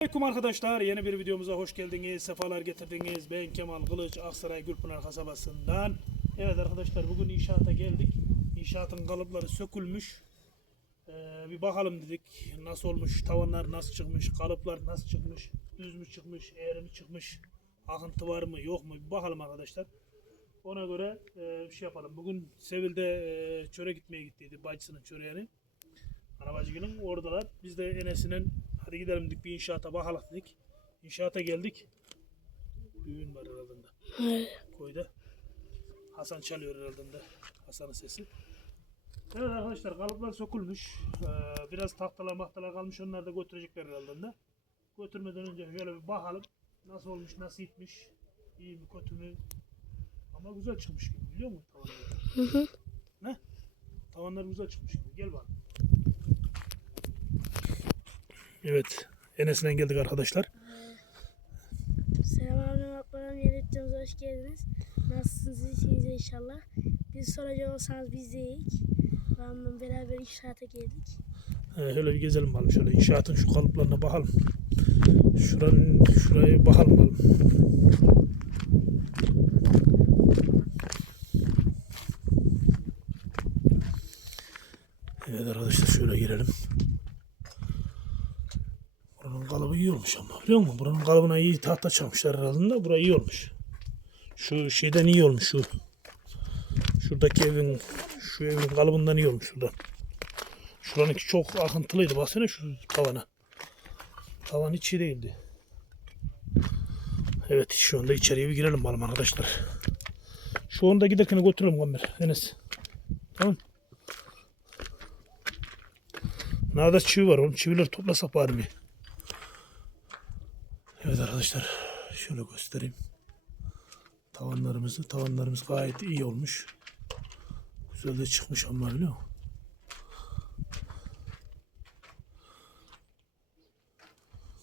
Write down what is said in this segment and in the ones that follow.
Selamünaleyküm arkadaşlar. Yeni bir videomuza hoş geldiniz. Sefalar getirdiniz. Ben Kemal Kılıç, Aksaray Gülpınar kasabasından. Evet arkadaşlar bugün inşaata geldik. İnşaatın kalıpları sökülmüş. Ee, bir bakalım dedik. Nasıl olmuş, tavanlar nasıl çıkmış, kalıplar nasıl çıkmış, düz mü çıkmış, eğri mi çıkmış, akıntı var mı yok mu bir bakalım arkadaşlar. Ona göre e, bir şey yapalım. Bugün Sevil'de e, çöre gitmeye gittiydi. Bacısının çöreğini. Arabacı günün oradalar. Biz de Enes'inin hadi gidelim dedik bir inşaata bakalım dedik. İnşaata geldik. Düğün var herhalde. Koyda. Hasan çalıyor herhalde. Hasan'ın sesi. Evet arkadaşlar kalıplar sökülmüş. Ee, biraz tahtalar mahtalar kalmış. Onlar da götürecekler herhalde. Götürmeden önce şöyle bir bakalım. Nasıl olmuş, nasıl gitmiş. İyi mi, kötü mü? Ama güzel çıkmış gibi biliyor musun tavanlar? Ne? Tavanlar güzel çıkmış gibi. Gel bakalım. Evet. Enes'den geldik arkadaşlar. Selamünaleyküm Akbaram yönetimize hoş geldiniz. Nasılsınız iyisiniz inşallah. Biz soracak olsanız biz de iyiyiz. Babamla beraber inşaata geldik. Ee, şöyle bir gezelim bakalım. Şöyle inşaatın şu kalıplarına bakalım. Şuranın, şuraya bakalım bakalım. Evet arkadaşlar şöyle girelim. Buranın kalıbı iyi olmuş ama biliyor musun? Buranın kalıbına iyi tahta çalmışlar herhalde de. Bura iyi olmuş. Şu şeyden iyi olmuş şu. Şuradaki evin şu evin kalıbından iyi olmuş şuradan. Şuranınki çok akıntılıydı. Baksana şu tavana. Tavan hiç iyi değildi. Evet şu anda içeriye bir girelim bakalım arkadaşlar. Şu anda giderken götürürüm Gamer. Enes. Tamam. Nerede çivi var oğlum? Çivileri toplasak bari mi? Evet arkadaşlar. Şöyle göstereyim. Tavanlarımızı. Tavanlarımız gayet iyi olmuş. Güzel de çıkmış ama biliyor musun?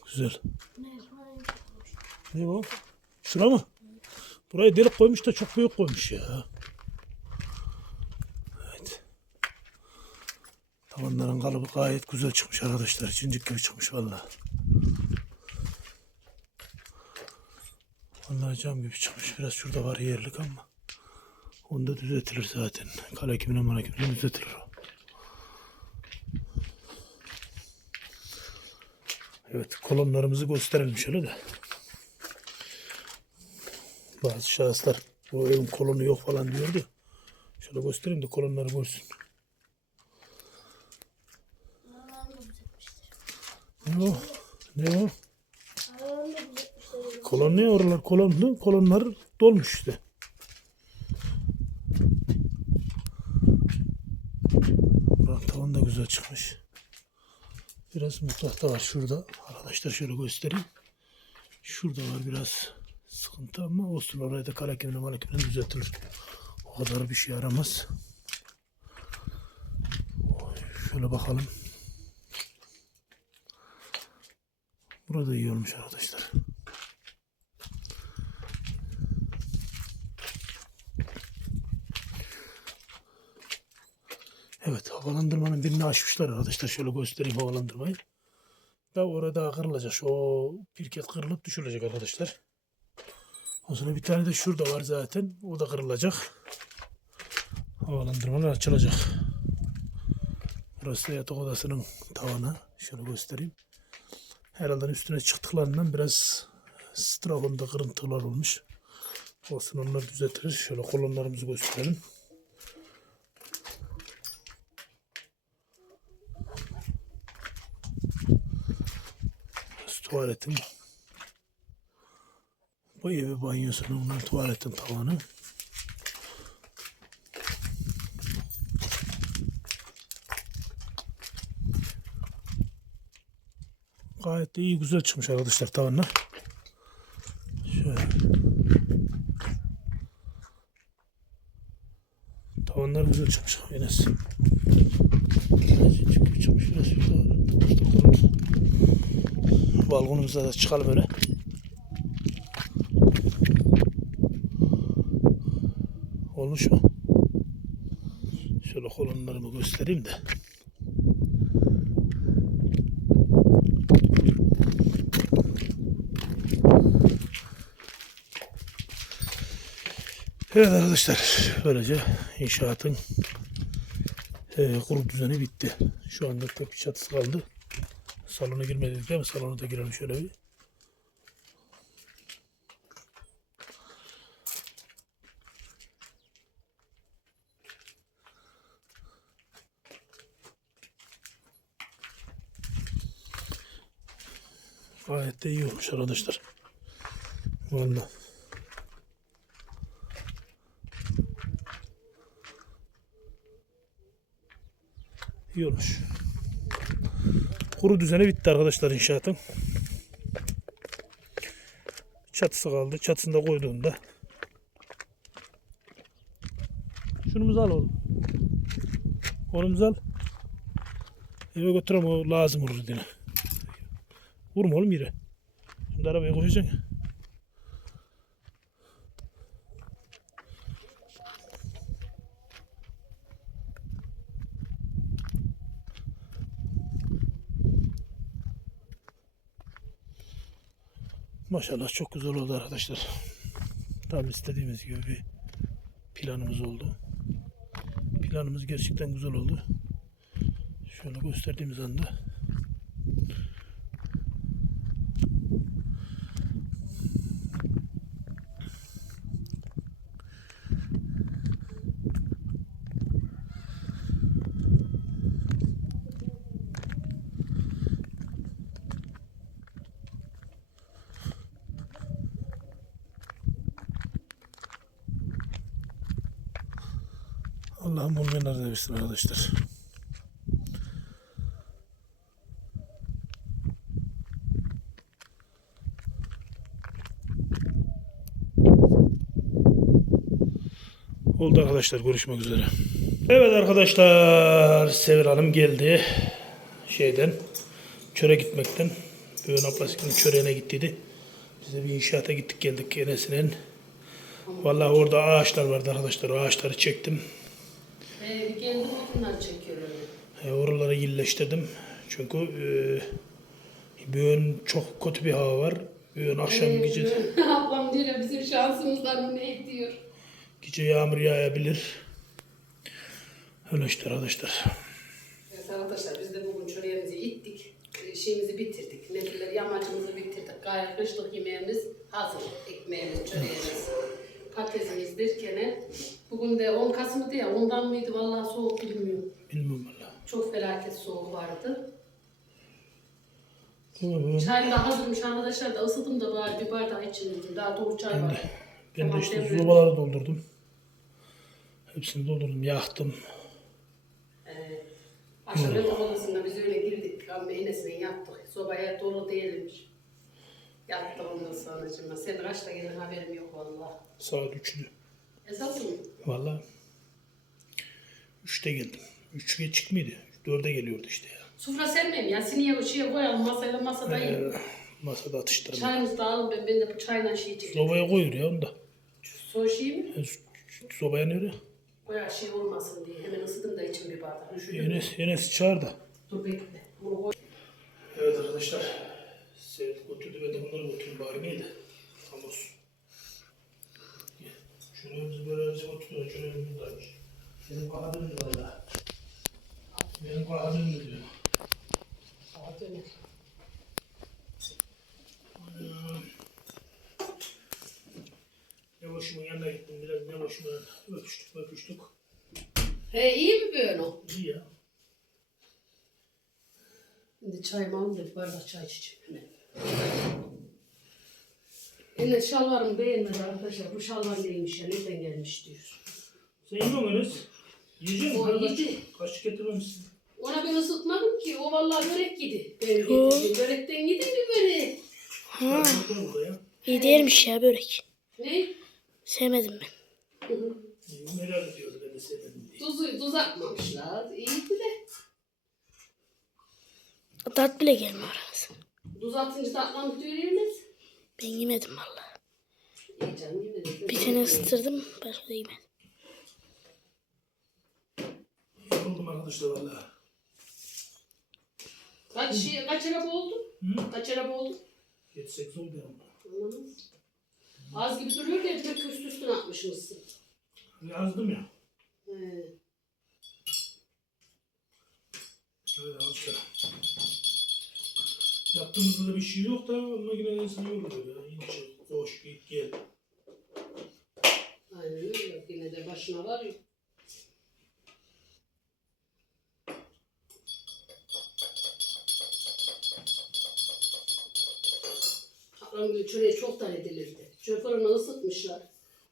Güzel. Ne bu? Şura mı? Burayı delik koymuş da çok büyük koymuş ya. Evet. Tavanların kalıbı gayet güzel çıkmış arkadaşlar. Cincik gibi çıkmış vallahi. Vallahi cam gibi çıkmış. Biraz şurada var yerlik ama. Onu da düzeltilir zaten. Kale kimine mala kimine düzeltilir o. Evet kolonlarımızı gösterelim şöyle de. Bazı şahıslar bu evin kolonu yok falan diyordu. Şöyle göstereyim de kolonları görsün. Ne o? Ne o? Kolon ne oralar kolonlu? Kolonlar dolmuş işte. Buranın tavan da güzel çıkmış. Biraz mutfakta var şurada. Arkadaşlar şöyle göstereyim. Şurada var biraz sıkıntı ama olsun orayı da kara kemine mala düzeltilir. O kadar bir şey yaramaz. Şöyle bakalım. Burada iyi olmuş arkadaşlar. Evet havalandırmanın birini açmışlar arkadaşlar. Şöyle göstereyim havalandırmayı. Da orada kırılacak. O pirket kırılıp düşürülecek arkadaşlar. O sonra bir tane de şurada var zaten. O da kırılacak. Havalandırmalar açılacak. Burası yatak odasının tavanı. Şöyle göstereyim. Herhalde üstüne çıktıklarından biraz strafonda kırıntılar olmuş. Olsun onlar düzeltilir. Şöyle kolonlarımızı gösterelim. Burası tuvaletim. Bu evi banyosunun bunlar tuvaletin tavanı. Gayet de iyi güzel çıkmış arkadaşlar tavanlar. Şöyle. Tavanlar güzel çıkmış Enes. Biraz çıkmış çıkmış şurada. Balkonumuza da çıkalım öyle. Olmuş mu? Şöyle kolonlarımı göstereyim de. Evet arkadaşlar böylece inşaatın e, grup düzeni bitti. Şu anda tepi çatısı kaldı. Salona girmedik değil mi? Salona da girelim şöyle bir. Gayet de iyi olmuş arkadaşlar. Vallahi. İyi olmuş. Kuru düzeni bitti arkadaşlar inşaatın. Çatısı kaldı. Çatısını da koyduğunda. Şunumuzu al oğlum. Onumuzu al. Eve götürem o lazım olur diye. Vurma oğlum yere. Şimdi arabaya koyacaksın. Maşallah çok güzel oldu arkadaşlar. Tam istediğimiz gibi bir planımız oldu. Planımız gerçekten güzel oldu. Şöyle gösterdiğimiz anda Allah'ım olmayanlar versin arkadaşlar. Oldu arkadaşlar görüşmek üzere. Evet arkadaşlar Sevil Hanım geldi şeyden çöre gitmekten. Bugün ablasının çöreğine gittiydi. Biz de bir inşaata gittik geldik Enes'in. Vallahi orada ağaçlar vardı arkadaşlar. O ağaçları çektim. Ee, kendi otundan çekiyor öyle. E, oraları iyileştirdim. Çünkü e, bugün çok kötü bir hava var. Bugün akşam Ee, gece Ablam diyor bizim şansımızdan mı ne diyor. gece yağmur yağabilir. Öyle işte arkadaşlar. Evet arkadaşlar biz de bugün çöreğimizi ittik. Ee, Şeyimizi bitirdik. Nedir yamacımızı bitirdik. Gayet kışlık yemeğimiz hazır. Ekmeğimiz, çöreğimiz, patatesimiz derken bugün de 10 Kasım'dı ya ondan mıydı vallahi soğuk bilmiyorum. Bilmiyorum valla. Çok felaket soğuk vardı. Çay da hazırmış arkadaşlar da ısıdım da bari bir bardağı için dedim. Daha dolu çay var. Ben de Tamam, işte devredim. doldurdum. Hepsini doldurdum, yaktım. Ee, yatak odasında biz öyle girdik. Ama Enes'le yattık. Sobaya dolu değilmiş. Yattık ondan sonra. Sen kaçta geldin haberim yok valla. Saat 3'lü. Esas mı? Valla. 3'te geldim. 3 geç miydi? 4'e geliyordu işte ya. Sufra sermeyeyim ya. Siniye şeye koyalım masaya masada yiyin. Ee, masada atıştırma. Çayımızı da alın ben, ben de bu çayla şey içeyim. Sobaya koyuyor ya onu da. Soğuk şey mi? E, Sobaya nereye? Koyar şey olmasın diye. Hemen ısıdım da için bir bardak. Enes, Enes çağır da. Dur bekle. Bunu koy. Evet arkadaşlar. Sevdik götürdü ben de bunları götürün bari neydi? Tam olsun. Gel. Şuraya böyle bize oturuyor. Şuraya buradaymış. Benim kahadım diyor valla. Benim kahadım diyor. Dönük. Ne başımın yanına gittim biraz ne yanına. Öpüştük öpüştük. He iyi mi böyle? İyi ya. Şimdi çayımı aldım bir bardak çay içeceğim hemen. Enes şalvarımı beğenmedi arkadaşlar. Bu şalvar neymiş ya? Nereden gelmiş diyor. Sen yiyor musun Enes? Yiyecek misin? O Hadi yedi. Kaşık getirmemişsin. Ona ben ısıtmadım ki. O vallahi börek yedi. Ben getirdim. Börekten yedi mi böreği? Ha, iyi değilmiş ya börek. Ne? Sevmedim ben. Hı hı. Merak ediyordu ben de sevmedim diye. Tuzu, tuz atmamışlar. İyiydi de. Tat bile gelmiyor arası. Tuz atınca tatlandı diyor. Ben yemedim valla. İyi canım yemedim. Bir tane ısıtırdım başka da yemedim. Yoruldum arkadaşlar valla. Kaç, şey, kaç araba oldu? Hı? Kaç araba oldu? 7-8 oldu ya. Anladın Az gibi duruyor da ekmek üst üstüne atmışsın. Yazdım ya. He. Evet arkadaşlar. Yaptığımızda da bir şey yok da makine insan yorulur ya. İnce, koş, git, gel. Aynen öyle. Yine de başına var ya. Çöreği çoktan edilirdi. Çöp fırını ısıtmışlar.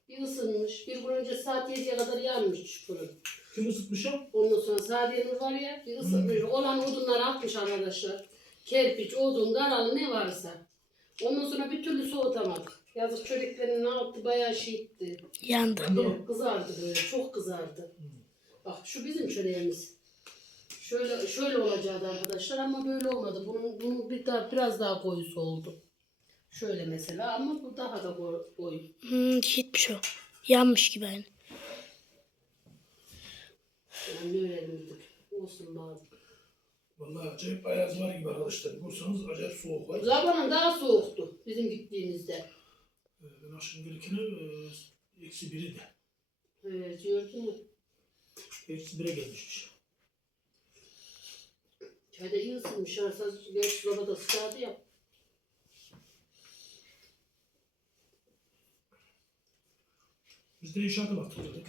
Bir ısınmış. Bir gün önce saat 7'ye kadar yanmış fırın. Kim ısıtmış o? Ondan sonra Sadiye Nur var ya bir ısıtmış. Olan odunları atmış arkadaşlar. Kerpiç, odun, karalı ne varsa. Ondan sonra bir türlü soğutamadık. Yazık çocukların ne yaptı bayağı şiitti. Yandı. Yandı mı? Kızardı böyle, çok kızardı. Bak şu bizim çöreğimiz. Şöyle şöyle olacaktı arkadaşlar ama böyle olmadı. Bunun, bunun bir daha biraz daha koyusu oldu. Şöyle mesela ama bu daha da koy- koyu. Hmm, gitmiş o. Yanmış gibi aynı. Yani öğrenirdik. Olsun bari. Vallahi acayip ayaz var gibi arkadaşlar. Görüyorsanız acayip soğuk var. Zamanın daha soğuktu bizim gittiğimizde. Ee, Ben akşam gelirken e, eksi biri de. Evet gördün mü? Eksi bire gelmişmiş. Çayda iyi ısınmış. Arsaz geç sobada sıcağı ya. Biz de inşaata baktık dedik.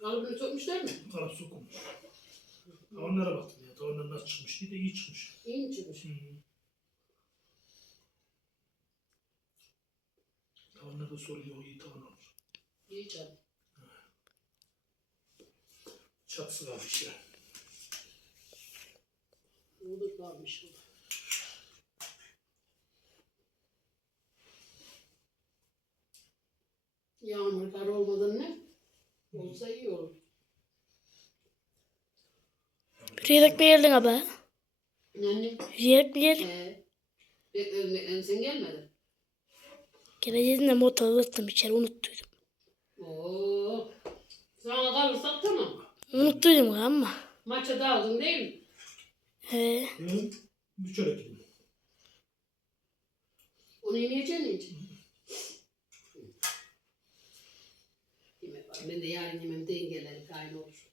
Kalıbını sokmuşlar mı? Taraf sokulmuş. Tavanlara baktım ya. Tavanlar nasıl çıkmış diye de iyi çıkmış. İyi mi çıkmış? Hı. Tavanlarda sorun yok. iyi tavan olmuş. İyi canım. Çatısı kalmış ya. Olur kalmış. Yağmur kar olmadan ne? Olsa iyi olur. Yürüyerek mi geldin abi? Yani Yürüyerek mi geldin? e, e, ön, ön sen gelmedin. Geleceğin de motoru ıttım içeri unuttuydum. Oo. Sana kalırsak tamam. Unuttuydum ama. Maça dağıldın değil mi? He. Hı? Bir çörek yedim. Onu yemeyeceksin hiç. Yemek var. Ben de yarın yemem dengeleri aynı olur.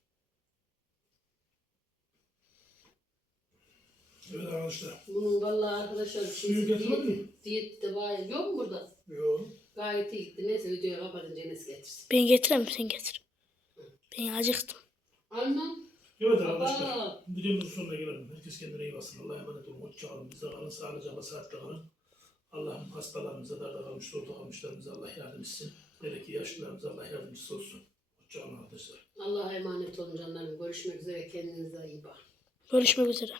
Evet arkadaşlar. Bunun vallahi arkadaşlar Suyu şimdi getirmedin mi? diyet, diyette var. Yok mu burada? Yok. Gayet iyi gitti. Neyse videoyu kapatınca Enes getirsin. Ben getirem sen getir. Ben acıktım. Anlam. Evet arkadaşlar. Baba. Videomuzun sonuna gelelim. Herkes kendine iyi basın. Allah'a emanet olun. Hoşça kalın. Bizde kalın. Sağlıcakla, saatte kalın. Allah'ım hastalarımıza, darda kalmış, zorda kalmışlarımıza Allah yardım etsin. Hele ki yaşlılarımıza Allah yardımcısı olsun. Hoşça kalın arkadaşlar. Allah'a emanet olun canlarım. Görüşmek üzere. Kendinize iyi bakın. Görüşmek üzere.